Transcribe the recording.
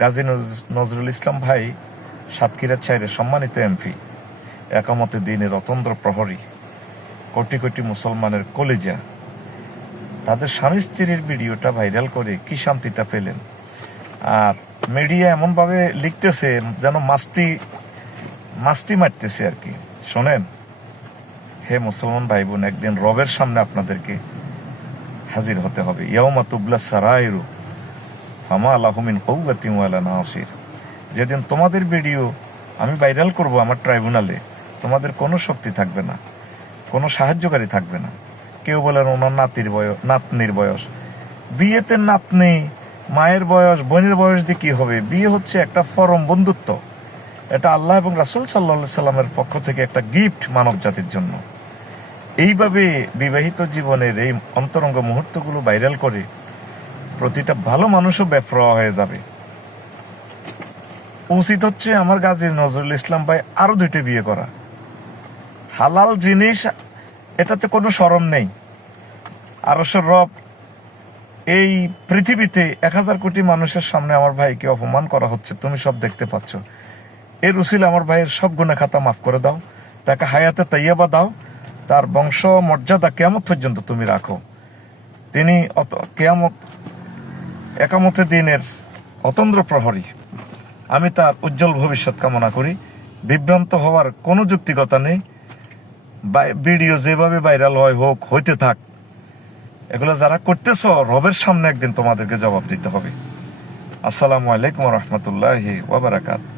গাজী নজরুল ইসলাম ভাই সাতক্ষীরা 4-এর সম্মানিত এমপি, একামতে দ্বীনের অতন্দ্র প্রহরী, কোটি কোটি মুসলমানের কলিজা, তাদের স্বামী স্ত্রীর ভিডিওটা ভাইরাল করে কি শান্তিটা পেলেন। আর মিডিয়া এমনভাবে লিখতেছে যেন মাস্তি মারতেছে আর কি। শোনেন হে মুসলমান ভাই বোন, একদিন রবের সামনে আপনাদেরকে হাজির হতে হবে। ইয়াউমা তুবলা সারাইরু ফামা লাহু মিন কুওয়াতিন ওয়ালা নাসির। যেদিন তোমাদের ভিডিও আমি ভাইরাল করব আমার ট্রাইব্যুনালে, তোমাদের কোনো শক্তি থাকবে না, কোনো সাহায্যকারী থাকবে না। কেউ বলেন ওনার নাতনির বয়স, বিয়েতে নাতনি, মায়ের বয়স, বোনের বয়স দিয়ে কি হবে? বিয়ে হচ্ছে একটা পরম বন্ধুত্ব, এটা আল্লাহ এবং রাসূল সাল্লাল্লাহু আলাইহি সাল্লামের পক্ষ থেকে একটা গিফট মানব জাতির জন্য। এইভাবে বিবাহিত জীবনের এই অন্তরঙ্গ মুহূর্তগুলো ভাইরাল করে প্রতিটা ভালো মানুষও বেপরোয়া হয়ে যাবে। উচিত হচ্ছে আমার গাজী নজরুল ইসলাম ভাই আরো 2টি বিয়ে করা। হালাল জিনিস, এটাতে কোনো শরম নেই। আরশের রব এই পৃথিবীতে 1000 কোটি মানুষের সামনে আমার ভাইকে অপমান করা হচ্ছে, তুমি সব দেখতে পাচ্ছ। এর উসিলে আমার ভাইয়ের সব গুনাহ খাতা মাফ করে দাও, তাকে হায়াতে তাইয়্যিবা দাও, তার বংশ মর্যাদা কিয়ামত পর্যন্ত তুমি রাখো। তিনি একামতে দ্বীনের অতন্দ্র প্রহরী। আমি তার উজ্জ্বল ভবিষ্যৎ কামনা করি। বিভ্রান্ত হওয়ার কোনো যুক্তিকতা নেই। ভিডিও যেভাবে ভাইরাল হইতে থাক। এগুলো যারা করতেছ, রবের সামনে একদিন তোমাদেরকে জবাব দিতে হবে। আসসালামু আলাইকুম ওয়া রাহমাতুল্লাহি ওয়া বারাকাতুহু।